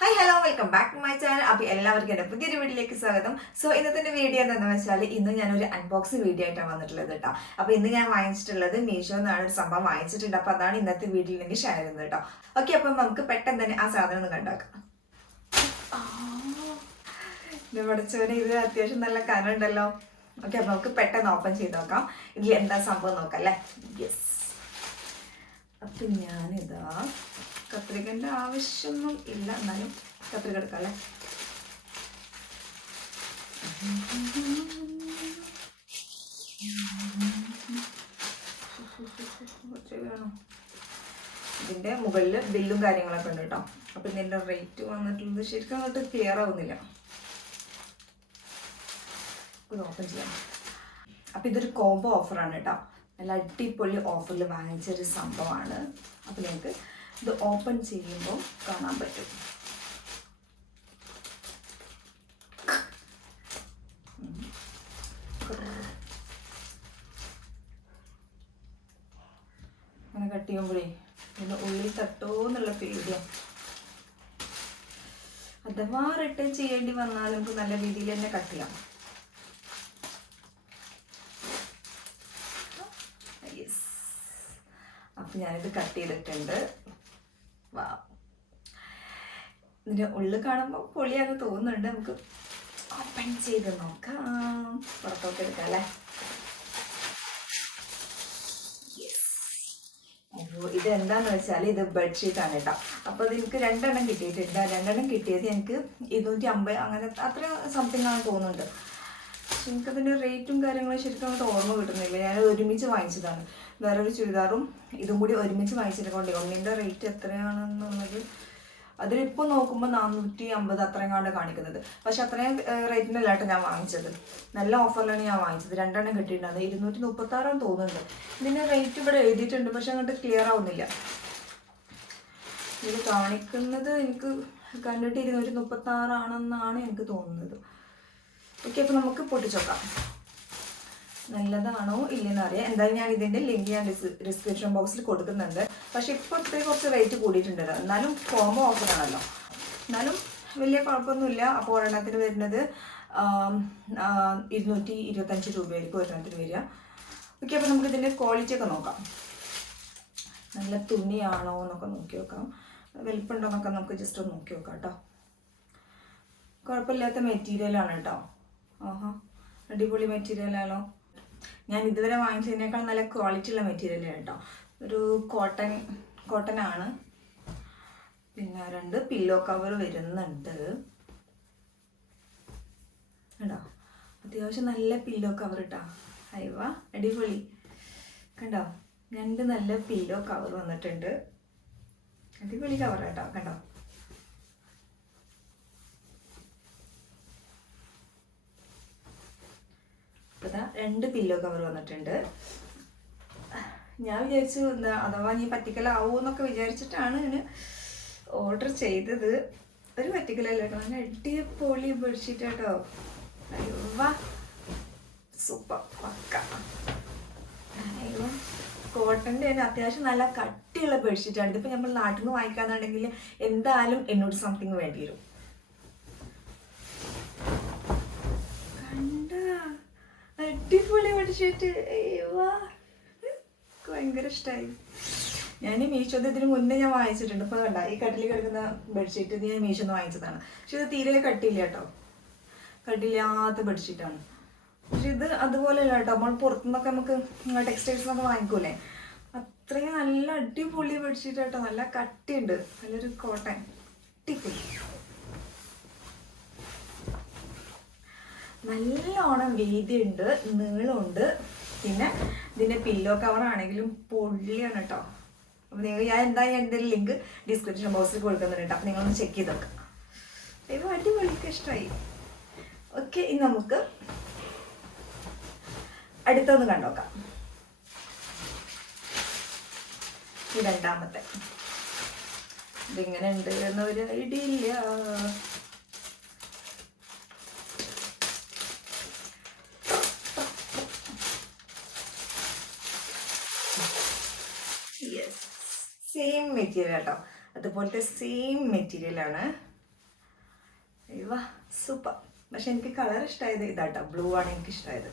Hi hello welcome back to my channel അപ്പോൾ എല്ലാവർക്കും എന്റെ പുതിയൊരു വീഡിയോയിലേക്ക് സ്വാഗതം. സോ ഇന്നത്തെ വീഡിയോ എന്താണെന്ന് വെച്ചാൽ ഇന്ന് ഞാനൊരു അൺബോക്സിംഗ് വീഡിയോ ആയിട്ടാണ് വന്നിട്ടുള്ളത് കേട്ടോ അപ്പോൾ ഇന്ന് ഞാൻ വാങ്ങിച്ചിട്ടുള്ളത് മീഷോ എന്നാണ് ഒരു സംഭവം വാങ്ങിച്ചിട്ടുണ്ട്. അപ്പോൾ അതാണ് ഇന്നത്തെ വീഡിയോയിൽ എനിക്ക് ഷെയർ ചെയ്യുന്നത് കേട്ടോ ഓക്കെ അപ്പം നമുക്ക് പെട്ടെന്ന് തന്നെ ആ സാധനം ഒന്ന് കണ്ടാക്കാം. പഠിച്ചവന് ഇത് അത്യാവശ്യം നല്ല കനമുണ്ടല്ലോ ഓക്കെ അപ്പം നമുക്ക് പെട്ടെന്ന് ഓപ്പൺ ചെയ്ത് നോക്കാം. ഇതിൽ എന്താ സംഭവം നോക്കാം അല്ലേ? യെസ് അപ്പം ഞാനിതാ കത്രികന്റെ ആവശ്യമൊന്നും ഇല്ല. എന്നാലും കത്രിക എടുക്കാം അല്ലേ? ഇതിന്റെ മുകളിൽ ബില്ലും കാര്യങ്ങളൊക്കെ ഉണ്ട് കേട്ടോ. അപ്പം ഇതിന്റെ റേറ്റ് വന്നിട്ടുള്ളത് ശരിക്കും അങ്ങോട്ട് ക്ലിയർ ആവുന്നില്ല. ഇത് ഓപ്പൺ ചെയ്യാം. അപ്പം ഇതൊരു കോംബോ ഓഫറാണ് കേട്ടോ. നല്ല അടിപൊളി ഓഫറിൽ വാങ്ങിച്ചൊരു സംഭവമാണ്. അപ്പൊ നിങ്ങൾക്ക് ഇത് ഓപ്പൺ ചെയ്യുമ്പോൾ കാണാൻ പറ്റും. അങ്ങനെ കട്ട് ചെയ്യുമ്പോഴേ പിന്നെ ഉള്ളിൽ തട്ടോ എന്നുള്ള പേടിയാണ് അഥവാ റിട്ടേൺ ചെയ്യേണ്ടി വന്നാൽ നമുക്ക് നല്ല രീതിയിൽ തന്നെ കട്ട് ചെയ്യാം. അപ്പൊ ഞാനിത് കട്ട് ചെയ്തിട്ടുണ്ട് വാ ഇതിന്റെ ഉള്ളിൽ കാണുമ്പോൾ പൊളിയാന്ന് തോന്നുന്നുണ്ട്. നമുക്ക് ഓപ്പൺ ചെയ്ത് നോക്കാം. പുറത്തോട്ട് എടുക്കാം അല്ലേ? ഇത് എന്താന്ന് വെച്ചാൽ ഇത് ബെഡ്ഷീറ്റ് ആണ് കേട്ടോ. അപ്പോൾ അത് എനിക്ക് രണ്ടെണ്ണം കിട്ടിയിട്ടുണ്ട്. രണ്ടെണ്ണം കിട്ടിയത് എനിക്ക് ഇരുന്നൂറ്റി അമ്പത് അങ്ങനെ അത്ര സംതിങ് ആണ് തോന്നുന്നുണ്ട്. പക്ഷെ എനിക്കതിന്റെ റേറ്റും കാര്യങ്ങളും ശരിക്കും അങ്ങോട്ട് ഓർമ്മ കിട്ടുന്നില്ല. ഞാൻ ഒരുമിച്ച് വാങ്ങിച്ചതാണ്. വേറൊരു ചുരിദാറും ഇതും കൂടി ഒരുമിച്ച് വാങ്ങിച്ചിട്ടുണ്ട്. ഒന്നിന്റെ റേറ്റ് എത്രയാണെന്നുള്ളത് അതിലിപ്പോൾ നോക്കുമ്പോൾ നാനൂറ്റി അമ്പത് അത്രയും കാണിക്കുന്നത്. പക്ഷെ അത്രയും റേറ്റിനല്ല കേട്ടോ ഞാൻ വാങ്ങിച്ചത്. നല്ല ഓഫറിലാണ് ഞാൻ വാങ്ങിച്ചത്. രണ്ടെണ്ണം കിട്ടിയിട്ടുണ്ടായിരുന്നു ഇരുന്നൂറ്റി മുപ്പത്താറാന്ന് തോന്നുന്നുണ്ട്. ഇതിന്റെ റേറ്റ് ഇവിടെ എഴുതിയിട്ടുണ്ട്. പക്ഷെ അങ്ങോട്ട് ക്ലിയർ ആവുന്നില്ല. ഇത് കാണിക്കുന്നത് എനിക്ക് കണ്ടിട്ട് ഇരുന്നൂറ്റി മുപ്പത്താറാണെന്നാണ് എനിക്ക് തോന്നുന്നത്. ഓക്കെ അപ്പോൾ നമുക്ക് പൊട്ടിച്ചോക്കാം. നല്ലതാണോ ഇല്ലെന്ന് അറിയാം. എന്തായാലും ഞാൻ ഇതിന്റെ ലിങ്ക് ഞാൻ ഡിസ്ക്രിപ്ഷൻ ബോക്സിൽ കൊടുക്കുന്നുണ്ട്. പക്ഷെ ഇപ്പോഴത്തെ കുറച്ച് റേറ്റ് കൂടിയിട്ടുണ്ടല്ലോ. എന്നാലും കോംബോ ഓഫറാണല്ലോ എന്നാലും വലിയ കുഴപ്പമൊന്നുമില്ല. അപ്പോൾ ഒരെണ്ണത്തിന് വരുന്നത് ഇരുന്നൂറ്റി ഇരുപത്തഞ്ച് രൂപയായിരിക്കും ഒരെണ്ണത്തിന് വരിക. ഓക്കെ അപ്പോൾ നമുക്ക് ഇതിന്റെ ക്വാളിറ്റി ഒക്കെ നോക്കാം. നല്ല തുണിയാണോ എന്നൊക്കെ നോക്കി നോക്കാം. വലിപ്പുണ്ടോ എന്നൊക്കെ നമുക്ക് ജസ്റ്റ് ഒന്ന് നോക്കി നോക്കാം കേട്ടോ. കുഴപ്പമില്ലാത്ത മെറ്റീരിയലാണ് കേട്ടോ. ആഹാ അടിപൊളി മെറ്റീരിയലാണോ ഞാൻ ഇതുവരെ വാങ്ങിച്ചതിനേക്കാൾ നല്ല ക്വാളിറ്റി ഉള്ള മെറ്റീരിയലാണ് കേട്ടോ. ഒരു കോട്ടൺ കോട്ടൺ ആണ്. പിന്നെ രണ്ട് പില്ലോ കവർ വരുന്നുണ്ട്. കേട്ടോ അത്യാവശ്യം നല്ല പില്ലോ കവർ ഇട്ടാ അയവ അടിപൊളി. കണ്ടോ? രണ്ട് നല്ല പില്ലോ കവർ വന്നിട്ടുണ്ട്. അടിപൊളി കവർ കേട്ടോ കണ്ടോ? അപ്പോൾ രണ്ട് പില്ലോ കവർ വന്നിട്ടുണ്ട്. ഞാൻ വിചാരിച്ചു എന്താ അഥവാ നീ പറ്റിക്കലാവോ എന്നൊക്കെ വിചാരിച്ചിട്ടാണ് ഞാൻ ഓർഡർ ചെയ്തത്. ഒരു പറ്റിക്കലല്ല കേട്ടോ നല്ല അടിപൊളി ബെഡ്ഷീറ്റ് കേട്ടോ അയ്യോ സൂപ്പർ പക്ക. കോട്ടന്റെ തന്നെ അത്യാവശ്യം നല്ല കട്ടിയുള്ള ബെഡ്ഷീറ്റാണ് ഇതിപ്പോൾ നമ്മൾ നാട്ടിൽ നിന്ന് വാങ്ങിക്കാന്നുണ്ടെങ്കിൽ എന്തായാലും എന്നോട് സംതിങ് വേണ്ടി വരും കണ്ട അടിപൊളി എനിക്ക് ഭയങ്കര ഇഷ്ടമായി ഞാൻ മീശോ ഇതിന് മുന്നേ ഞാൻ വാങ്ങിച്ചിട്ടുണ്ട്. ഇപ്പോൾ കണ്ട ഈ കട്ടിൽ കിടക്കുന്ന ബെഡ്ഷീറ്റ് ഞാൻ മീശോന്ന് വാങ്ങിച്ചതാണ്. പക്ഷെ ഇത് തീരെ കട്ടില്ല കേട്ടോ. കട്ടില്ലാത്ത ബെഡ്ഷീറ്റാണ് പക്ഷെ ഇത് അതുപോലെയല്ല കേട്ടോ. നമ്മൾ പുറത്തുനിന്നൊക്കെ നമുക്ക് ടെക്സ്റ്റൈൽസിനൊക്കെ വാങ്ങിക്കൂലേ? അത്രയും നല്ല അടിപൊളി ബെഡ്ഷീറ്റ് കേട്ടോ നല്ല കട്ടിയുണ്ട്. നല്ലൊരു കോട്ടൺ. അടിപൊളി. നല്ലോണം വീതിയുണ്ട് നീളമുണ്ട്. പിന്നെ ഇതിന്റെ പില്ലോ കവർ ആണെങ്കിലും പൊള്ളിയാണ് കേട്ടോ അപ്പോൾ നിങ്ങൾ ഞാൻ എന്തായാലും എന്റെ ലിങ്ക് ഡിസ്ക്രിപ്ഷൻ ബോക്സിൽ കൊടുക്കുന്നുണ്ട് കേട്ടോ അപ്പോൾ നിങ്ങളൊന്ന് ചെക്ക് ചെയ്ത് നോക്കാം. ദൈവം അടിപൊളിക്ക് ഇഷ്ടമായി ഓക്കെ ഇനി നമുക്ക് അടുത്തൊന്ന് കണ്ടോക്കാം രണ്ടാമത്തെ. ഇതിങ്ങനെ ഉണ്ട് എന്നൊരു ഐഡിയ ഇല്ല യെസ് സെയിം മെറ്റീരിയൽ കേട്ടോ അതുപോലത്തെ സെയിം മെറ്റീരിയലാണ് വാ സൂപ്പർ പക്ഷെ എനിക്ക് കളർ ഇഷ്ടമായത് ഇതാട്ടോ. ബ്ലൂ ആണ് എനിക്ക് ഇഷ്ടമായത്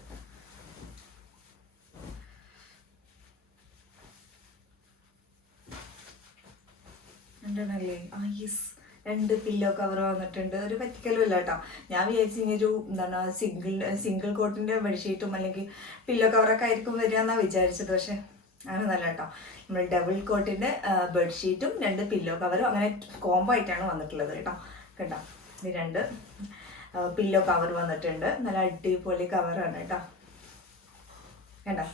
രണ്ടെണ്ണല്ലേ? ആ യെസ് രണ്ട് പില്ലോ കവർ വന്നിട്ടുണ്ട്. ഒരു പറ്റിക്കലും ഇല്ല കേട്ടോ ഞാൻ വിചാരിച്ചു ഇനി ഒരു എന്താണ് സിംഗിൾ സിംഗിൾ കോട്ടിന്റെ ബെഡ്ഷീറ്റും അല്ലെങ്കിൽ പില്ലോ കവറൊക്കെ ആയിരിക്കും വരിക എന്നാണ് വിചാരിച്ചത്. പക്ഷെ അങ്ങനെ നല്ല കേട്ടോ നമ്മൾ ഡബിൾ കോട്ടിന്റെ ബെഡ്ഷീറ്റും രണ്ട് പില്ലോ കവറും അങ്ങനെ കോംബോ ആയിട്ടാണ് വന്നിട്ടുള്ളത് കേട്ടോ. കേട്ടോ ഇത് രണ്ട് പില്ലോ കവർ വന്നിട്ടുണ്ട്. നല്ല അടിപൊളി കവറാണ് കേട്ടോ. കേട്ടോ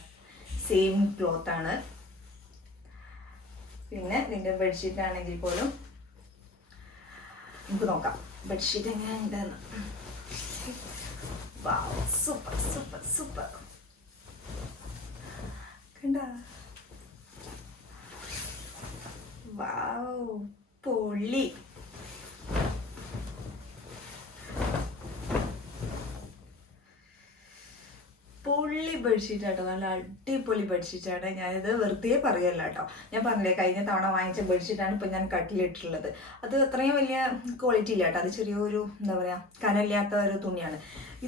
സെയിം ക്ലോത്ത് ആണ്. പിന്നെ ഇതിന്റെ ബെഡ്ഷീറ്റ് ആണെങ്കിൽ പോലും നമുക്ക് നോക്കാം. ബെഡ്ഷീറ്റ് എങ്ങനെയുണ്ടെന്ന്. വാവ് സൂപ്പർ സൂപ്പർ സൂപ്പർ കണ്ട വാവ് പൊള്ളി. പൊള്ളി ബെഡ്ഷീറ്റ് നല്ല അടിപൊളി ബെഡ്ഷീറ്റാണ് ഞാനിത് വെറുതെ പറയല്ല കേട്ടോ. ഞാൻ പറഞ്ഞില്ലേ കഴിഞ്ഞ തവണ വാങ്ങിച്ച ബെഡ്ഷീറ്റാണ് ഇപ്പം ഞാൻ കട്ടിലിട്ടുള്ളത് അത് അത്രയും വലിയ ക്വാളിറ്റി ഇല്ല കേട്ടോ. അത് ചെറിയൊരു എന്താ പറയുക കനമില്ലാത്ത ഒരു തുണിയാണ്.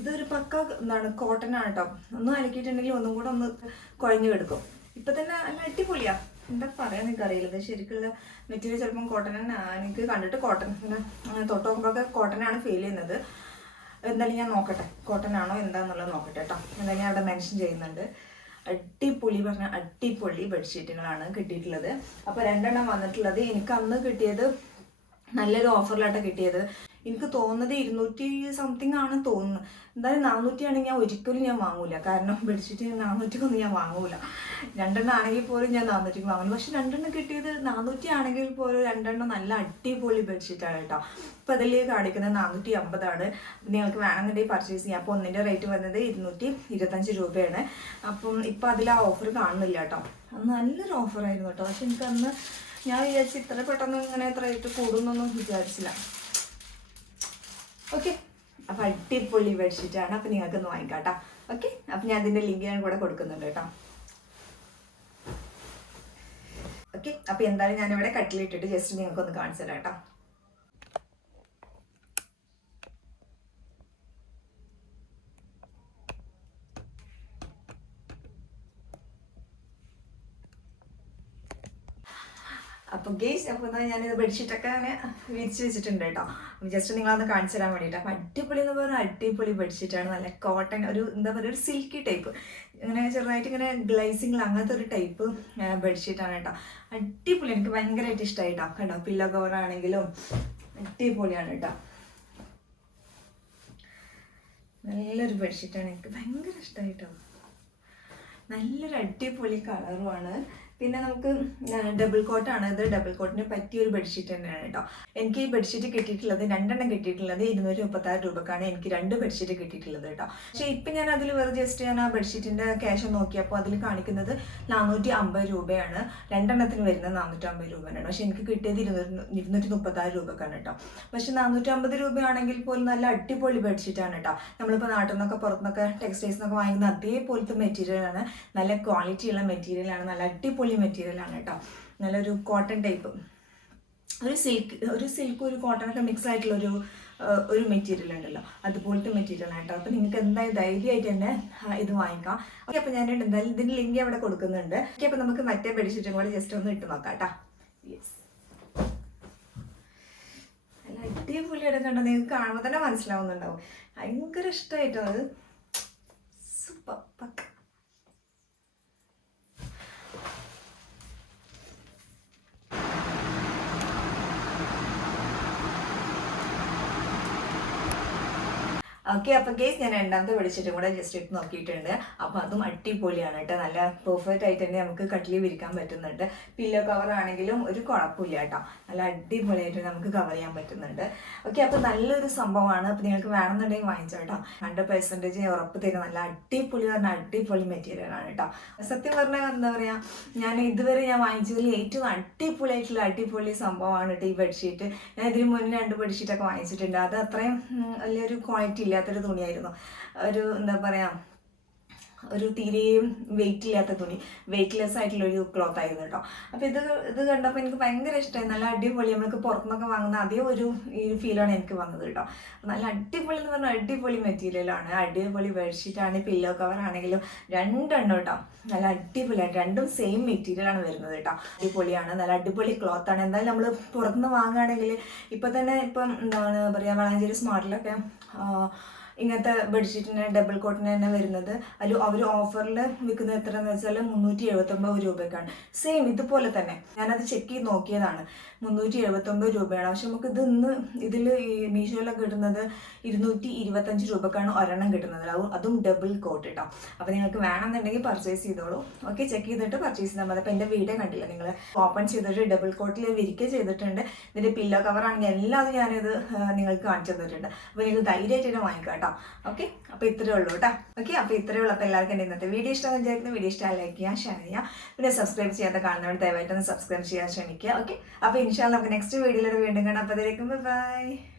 ഇതൊരു പക്ക എന്താണ് കോട്ടൺ ആണ് കേട്ടോ. ഒന്നും അലക്കിയിട്ടുണ്ടെങ്കിൽ ഒന്നും കൂടെ ഒന്ന് കുഴഞ്ഞു കിടക്കും. ഇപ്പം തന്നെ നല്ല അടിപൊളിയാ. എന്താ പറയാൻ എനിക്ക് അറിയില്ല ഇത് ശരിക്കുള്ള മെറ്റീരിയൽ ചിലപ്പം കോട്ടൺ എനിക്ക് കണ്ടിട്ട് കോട്ടൺ തൊട്ട് നോക്കുമ്പോഴൊക്കെ കോട്ടനാണ് ഫീൽ ചെയ്യുന്നത്. എന്തായാലും ഞാൻ നോക്കട്ടെ കോട്ടൺ ആണോ എന്താന്നുള്ളത് നോക്കട്ടെ കേട്ടോ. എന്തായാലും ഞാൻ അവിടെ മെൻഷൻ ചെയ്യുന്നുണ്ട്. അടിപൊളി പറഞ്ഞ അടിപൊളി ബെഡ്ഷീറ്റുകളാണ് കിട്ടിയിട്ടുള്ളത്. അപ്പോൾ രണ്ടെണ്ണം വന്നിട്ടുള്ളത്. എനിക്ക് അന്ന് കിട്ടിയത് നല്ലൊരു ഓഫറിലാട്ടോ കിട്ടിയത്. എനിക്ക് തോന്നുന്നത് ഇരുന്നൂറ്റി സംതിങ് ആണ് തോന്നുന്നത് എന്തായാലും നാനൂറ്റി ആണെങ്കിൽ ഞാൻ ഒരിക്കലും ഞാൻ വാങ്ങൂല. കാരണം ബെഡ്ഷീറ്റ് നാനൂറ്റിക്കൊന്നും ഞാൻ വാങ്ങൂല. രണ്ടെണ്ണം ആണെങ്കിൽ പോലും ഞാൻ നാനൂറ്റിക്ക് വാങ്ങുന്നു പക്ഷെ രണ്ടെണ്ണം കിട്ടിയത് നാനൂറ്റി ആണെങ്കിൽ പോലും രണ്ടെണ്ണം നല്ല അടിപൊളി ബെഡ്ഷീറ്റാണ് കേട്ടോ അപ്പോൾ അതിൽ കാണിക്കുന്നത് നാനൂറ്റി അമ്പതാണ്. നിങ്ങൾക്ക് വേണമെന്നുണ്ടെങ്കിൽ പർച്ചേസ് ചെയ്യാം. അപ്പോൾ ഒന്നിന്റെ റേറ്റ് വന്നത് ഇരുന്നൂറ്റി ഇരുപത്തഞ്ച് രൂപയാണ്. അപ്പം ഇപ്പം അതിൽ ആ ഓഫർ കാണുന്നില്ല കേട്ടോ നല്ലൊരു ഓഫറായിരുന്നു കേട്ടോ പക്ഷെ എനിക്ക് അന്ന് ഞാൻ വിചാരിച്ചു ഇത്ര പെട്ടെന്ന് ഇങ്ങനെ എത്ര റേറ്റ് കൂടുന്നൊന്നും വിചാരിച്ചില്ല. ഓക്കെ അപ്പൊ അടിപൊളി ബെഡ്ഷീറ്റാണ് അപ്പൊ നിങ്ങൾക്കൊന്ന് വാങ്ങിക്കാം കേട്ടോ ഓക്കെ അപ്പൊ ഞാൻ അതിന്റെ ലിങ്ക് ഞാൻ കൂടെ കൊടുക്കുന്നുണ്ട് കേട്ടോ. ഓക്കെ അപ്പൊ എന്തായാലും ഞാനിവിടെ കട്ടിലിട്ടിട്ട് ജസ്റ്റ് നിങ്ങൾക്കൊന്ന് കാണിച്ചു തരാം കേട്ടോ. അപ്പം ഗേസ് അപ്പോൾ എന്താ ഞാനിത് ബെഡ്ഷീറ്റൊക്കെ അങ്ങനെ വിരിച്ച് വെച്ചിട്ടുണ്ട് കേട്ടോ. ജസ്റ്റ് നിങ്ങളൊന്ന് കാണിച്ചു തരാൻ വേണ്ടിയിട്ട് അപ്പം അടിപൊളി എന്ന് പറഞ്ഞാൽ അടിപൊളി ബെഡ്ഷീറ്റാണ് നല്ല കോട്ടൺ ഒരു എന്താ പറയുക ഒരു സിൽക്കി ടൈപ്പ് ഇങ്ങനെ ചെറുതായിട്ട് ഇങ്ങനെ ഗ്ലൈസിംഗ് അങ്ങനത്തെ ഒരു ടൈപ്പ് ബെഡ്ഷീറ്റാണ് കേട്ടോ. അടിപൊളി എനിക്ക് ഭയങ്കരമായിട്ട് ഇഷ്ടമായി കേട്ടോ കേട്ടോ പില്ലോ കവർ ആണെങ്കിലും അടിപൊളിയാണ് കേട്ടോ. നല്ലൊരു ബെഡ്ഷീറ്റാണ് എനിക്ക് ഭയങ്കര ഇഷ്ടമായി കേട്ടോ നല്ലൊരു അടിപൊളി കളറുമാണ് പിന്നെ നമുക്ക് ഡബിൾ കോട്ടാണ് ഇത് ഡബിൾ കോട്ടിന് പറ്റിയ ഒരു ബെഡ്ഷീറ്റ് തന്നെയാണ് കേട്ടോ എനിക്ക് ഈ ബെഡ്ഷീറ്റ് കിട്ടിയിട്ടുള്ളത് രണ്ടെണ്ണം കിട്ടിയിട്ടുള്ളത് ഇരുന്നൂറ്റി മുപ്പത്താറ് രൂപക്കാണ് എനിക്ക് രണ്ട് ബെഡ്ഷീറ്റ് കിട്ടിയിട്ടുള്ളത് കേട്ടോ പക്ഷേ ഇപ്പം ഞാൻ അതിൽ വെറുതെ ജസ്റ്റ് ഞാൻ ആ ബെഡ്ഷീറ്റിന്റെ ക്യാഷ് നോക്കിയപ്പോൾ അതിൽ കാണിക്കുന്നത് നാനൂറ്റി അമ്പത് രൂപയാണ്. രണ്ടെണ്ണത്തിന് വരുന്നത് നാനൂറ്റി അമ്പത് രൂപയാണ് പക്ഷേ എനിക്ക് കിട്ടിയത് ഇരുന്നൂറ്റി ഇരുന്നൂറ്റി മുപ്പത്താറ് രൂപക്കാണ് കേട്ടോ പക്ഷേ നാനൂറ്റി അമ്പത് രൂപയാണെങ്കിൽ പോലും നല്ല അടിപൊളി ബെഡ്ഷീറ്റാണ് കേട്ടോ നമ്മളിപ്പോൾ നാട്ടിൽ നിന്നൊക്കെ പുറത്തുനിന്നൊക്കെ ടെക്സ്റ്റൈൽസ് നിന്നൊക്കെ വാങ്ങുന്ന അതേപോലത്തെ മെറ്റീരിയലാണ് നല്ല ക്വാളിറ്റിയുള്ള മെറ്റീരിയലാണ് നല്ല അടിപൊളി മെറ്റീരിയലാണ് കേട്ടോ. നല്ലൊരു കോട്ടൺ ടൈപ്പ് ഒരു സിൽക്ക് ഒരു സിൽക്ക് ഒരു കോട്ടണൊക്കെ മിക്സ് ആയിട്ടുള്ള ഒരു ഒരു മെറ്റീരിയൽ ഉണ്ടല്ലോ. അതുപോലത്തെ മെറ്റീരിയൽ ആയിട്ടോ അപ്പോൾ നിങ്ങൾക്ക് എന്തായാലും ധൈര്യമായിട്ട് തന്നെ ഇത് വാങ്ങിക്കാം. ഓക്കെ അപ്പോൾ ഞാൻ എന്തായാലും ഇതിന്റെ ലിങ്ക് അവിടെ കൊടുക്കുന്നുണ്ട്. ഓക്കെ അപ്പോൾ നമുക്ക് മറ്റേ ബെഡ്ഷീറ്റും കൂടെ ജസ്റ്റ് ഒന്ന് ഇട്ട് നോക്കാം കേട്ടോ. യെസ് നല്ല അടിപൊളിയായിട്ട് കണ്ടോ? നിങ്ങൾക്ക് കാണുമ്പോൾ തന്നെ മനസ്സിലാവുന്നുണ്ടാവും. ഭയങ്കര ഇഷ്ടമായിട്ടോ അത്? സൂപ്പർ. പക്ക. ഓക്കെ അപ്പോൾ കേസ് ഞാൻ രണ്ടാമത്തെ വെളിച്ചിട്ടും കൂടെ ജസ്റ്റ് ഇട്ട് നോക്കിയിട്ടുണ്ട്. അപ്പോൾ അതും അടിപൊളിയാണ് കേട്ടോ. നല്ല പെർഫെക്റ്റ് ആയിട്ട് തന്നെ നമുക്ക് കട്ടിൽ വിരിക്കാൻ പറ്റുന്നുണ്ട്. പില്ലോ കവർ ആണെങ്കിലും ഒരു കുഴപ്പമില്ല കേട്ടോ. നല്ല അടിപൊളിയായിട്ട് നമുക്ക് കവർ ചെയ്യാൻ പറ്റുന്നുണ്ട്. ഓക്കെ അപ്പോൾ നല്ലൊരു സംഭവമാണ്. അപ്പോൾ നിങ്ങൾക്ക് വേണമെന്നുണ്ടെങ്കിൽ വാങ്ങിച്ചോ കേട്ടോ. ഹൺഡ്രഡ് പെർസെന്റേജ് ഉറപ്പ് തരും നല്ല അടിപൊളി പറഞ്ഞാൽ അടിപൊളി മെറ്റീരിയൽ ആണ് കേട്ടോ. സത്യം പറഞ്ഞാൽ എന്താ പറയുക ഞാൻ ഇതുവരെ ഞാൻ വാങ്ങിച്ചതിൽ ഏറ്റവും അടിപൊളിയായിട്ടുള്ള അടിപൊളി സംഭവമാണ് കേട്ടോ ഈ ബെഡ്ഷീറ്റ് ഞാൻ ഇതിന് മുന്നേ രണ്ട് ബെഡ്ഷീറ്റൊക്കെ വാങ്ങിച്ചിട്ടുണ്ട്. അത് അത്രയും വലിയൊരു ക്വാളിറ്റി ഇല്ലാത്തൊരു തുണിയായിരുന്നു. ഒരു എന്താ പറയുക ഒരു തീരെയും വെയിറ്റ് ഇല്ലാത്ത തുണി. വെയിറ്റ്ലെസ് ആയിട്ടുള്ള ഒരു ക്ലോത്ത് ആയിരുന്നു കേട്ടോ അപ്പോൾ ഇത് ഇത് കണ്ടപ്പോൾ എനിക്ക് ഭയങ്കര ഇഷ്ടമായി നല്ല അടിപൊളി. നമ്മൾക്ക് പുറത്തുനിന്നൊക്കെ വാങ്ങുന്ന അതേ ഒരു ഈ ഫീലാണ് എനിക്ക് വന്നത് കേട്ടോ നല്ല അടിപൊളി എന്ന് പറഞ്ഞാൽ അടിപൊളി മെറ്റീരിയലാണ് അടിപൊളി ബെഡ്ഷീറ്റാണ് പില്ലോ കവർ ആണെങ്കിലും രണ്ടെണ്ണം കേട്ടോ നല്ല അടിപൊളിയാണ് രണ്ടും സെയിം മെറ്റീരിയലാണ് വരുന്നത് കേട്ടോ അടിപൊളിയാണ് നല്ല അടിപൊളി ക്ലോത്ത് ആണ്. എന്തായാലും നമ്മൾ പുറത്തുനിന്ന് വാങ്ങുകയാണെങ്കിൽ ഇപ്പോൾ തന്നെ ഇപ്പം എന്താണ് പറയുക വളാഞ്ചേരി സ്മാർട്ടിലൊക്കെ ആ, ഇങ്ങനത്തെ ബെഡ്ഷീറ്റിന് ഡബിൾ കോട്ടിന് തന്നെ വരുന്നത്. അതിൽ അവർ ഓഫറിൽ വിൽക്കുന്നത് എത്രയെന്ന് വെച്ചാൽ മുന്നൂറ്റി എഴുപത്തൊമ്പത് രൂപയ്ക്കാണ്. സെയിം ഇതുപോലെ തന്നെ. ഞാനത് ചെക്ക് ചെയ്ത് നോക്കിയതാണ്. മുന്നൂറ്റി എഴുപത്തൊമ്പത് രൂപയാണ്. പക്ഷെ നമുക്ക് ഇത് ഇന്ന് ഇതിൽ ഈ മീഷോയിലൊക്കെ കിട്ടുന്നത് ഇരുന്നൂറ്റി ഇരുപത്തഞ്ച് രൂപക്കാണ് ഒരെണ്ണം കിട്ടുന്നത്. അതും ഡബിൾ കോട്ട് കേട്ടോ അപ്പോൾ നിങ്ങൾക്ക് വേണമെന്നുണ്ടെങ്കിൽ പർച്ചേസ് ചെയ്തോളൂ. ഓക്കെ ചെക്ക് ചെയ്തിട്ട് പർച്ചേസ് ചെയ്താൽ മതി. അപ്പോൾ എന്റെ വീഡിയോ കണ്ടില്ല നിങ്ങൾ ഓപ്പൺ ചെയ്തിട്ട് ഡബിൾ കോട്ടിൽ വിരിക്കുക ചെയ്തിട്ടുണ്ട്. ഇതിന്റെ പില്ലോ കവറാണെങ്കിൽ എല്ലാം ഞാനിത് നിങ്ങൾക്ക് കാണിച്ചു തന്നിട്ടുണ്ട്. അപ്പോൾ നിങ്ങൾക്ക് ധൈര്യമായിട്ട് വാങ്ങിക്കാം ഓക്കെ അപ്പോൾ ഇത്രേ ഉള്ളൂ കേട്ടോ. ഓക്കെ അപ്പോൾ ഇത്രേ ഉള്ളൂ. അപ്പോൾ എല്ലാവർക്കും എന്റെ ഇന്നത്തെ വീഡിയോ ഇഷ്ടമെന്ന് വിചാരിക്കുന്നു. വീഡിയോ ഇഷ്ടമായി ലൈക്ക് ചെയ്യാം ഷെയർ ചെയ്യാം. പിന്നെ സബ്സ്ക്രൈബ് ചെയ്യാത്ത കാണുന്നവർ ദയവായിട്ട് ഒന്ന് സബ്സ്ക്രൈബ് ചെയ്യാൻ ശ്രമിക്കുക. ഓക്കെ അപ്പോൾ ഇൻഷാല്ല നമുക്ക് നെക്സ്റ്റ് വീഡിയോയിലൂടെ വീണ്ടും കാണാം. അപ്പോൾ ബൈ